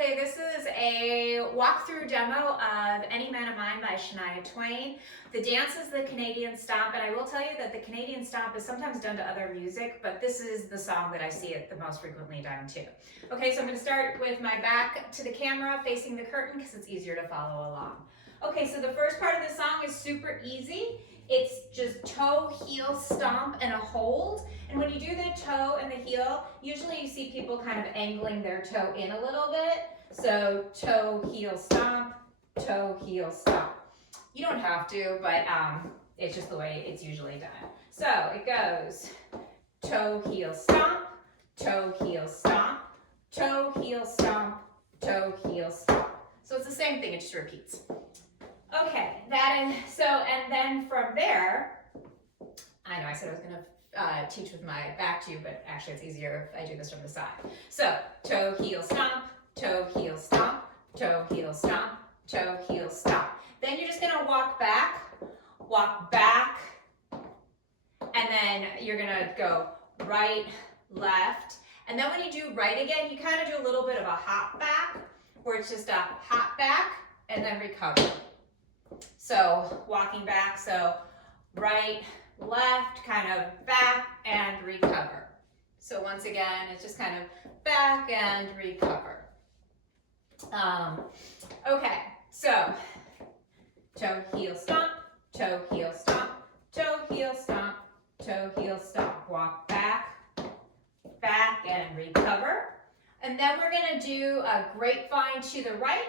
Okay, this is a walkthrough demo of Any Man of Mine by Shania Twain. The dance is the Canadian Stomp, and I will tell you that the Canadian Stomp is sometimes done to other music, but this is the song that I see it the most frequently done to. Okay, so I'm going to start with my back to the camera facing the curtain because it's easier to follow along. Okay, so the first part of the song is super easy. It's just toe, heel, stomp, and a hold. And when you do the toe and the heel, usually you see people kind of angling their toe in a little bit. So toe, heel, stomp, toe, heel, stomp. You don't have to, but it's just the way it's usually done. So it goes toe, heel, stomp, toe, heel, stomp, toe, heel, stomp, toe, heel, stomp. So it's the same thing, it just repeats. Okay, and then from there, I know I said I was going to teach with my back to you, but actually it's easier if I do this from the side. So toe, heel, stomp, toe, heel, stomp, toe, heel, stomp, toe, heel, stomp. Then you're just going to walk back, and then you're going to go right, left. And then when you do right again, you kind of do a little bit of a hop back, where it's just a hop back and then recover. So walking back, so right, left, kind of back and recover. So once again, it's just kind of back and recover. Okay, so toe, heel, stomp, toe, heel, stomp, toe, heel, stomp, toe, heel, stomp. Walk back, back and recover. And then we're going to do a grapevine to the right.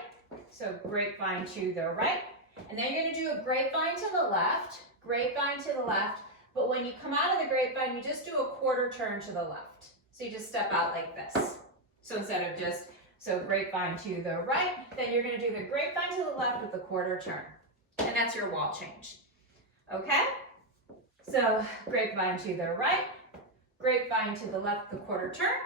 So grapevine to the right. And then you're going to do a grapevine to the left, but when you come out of the grapevine, you just do a quarter turn to the left. So you just step out like this. So instead of so grapevine to the right, then you're going to do the grapevine to the left with the quarter turn. And that's your wall change. Okay? So grapevine to the right, grapevine to the left, the quarter turn.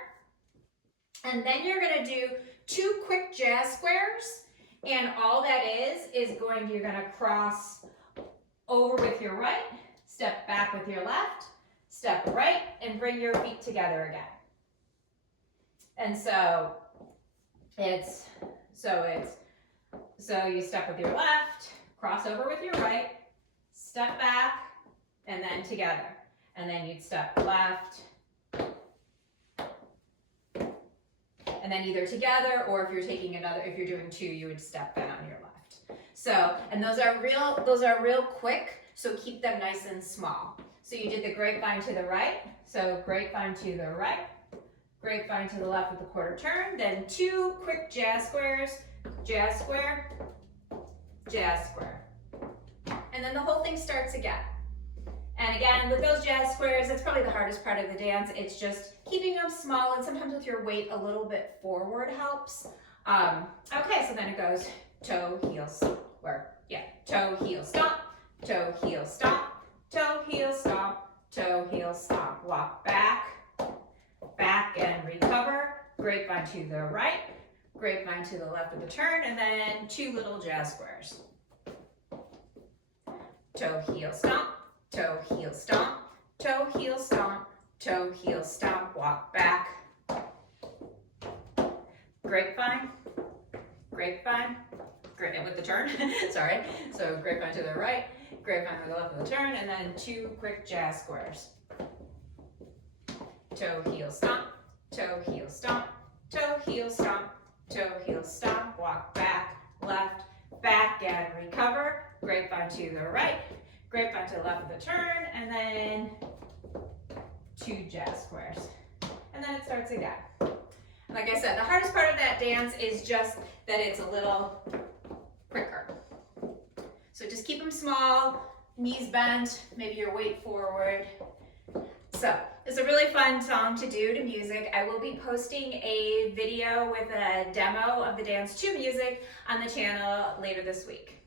And then you're going to do 2 quick jazz squares. And all that is you're going to cross over with your right, step back with your left, step right, and bring your feet together again. And so you step with your left, cross over with your right, step back, and then together. And then you'd step left, and then either together, or if you're doing 2, you would step then on your left. So, and those are real quick, so keep them nice and small. So you did the grapevine to the right, so grapevine to the right, grapevine to the left with the quarter turn, then 2 quick jazz squares, jazz square, jazz square. And then the whole thing starts again. And again, with those jazz squares, that's probably the hardest part of the dance. It's just keeping them small, and sometimes with your weight a little bit forward helps. Okay, so then it goes toe, heel, toe, heel, stomp, toe, heel, stomp, toe, heel, stomp, toe, heel, stomp. Walk back, back and recover. Grapevine to the right, grapevine to the left with the turn, and then 2 little jazz squares. Toe, heel, stomp, toe, heel, stomp, toe, heel, stomp, toe, heel, stomp. Walk back, grapevine, grapevine, with the turn, sorry. So grapevine to the right, grapevine to the left with the turn, and then 2 quick jazz squares. Toe, heel, stomp, toe, heel, stomp, toe, heel, stomp, toe, heel, stomp. Walk back, left, back and recover. Grapevine to the right, grapevine to the left with the turn, and then 2 jazz squares. And then it starts again. And like I said, the hardest part of that dance is just that it's a little quicker. So just keep them small, knees bent, maybe your weight forward. So it's a really fun song to do to music. I will be posting a video with a demo of the dance to music on the channel later this week.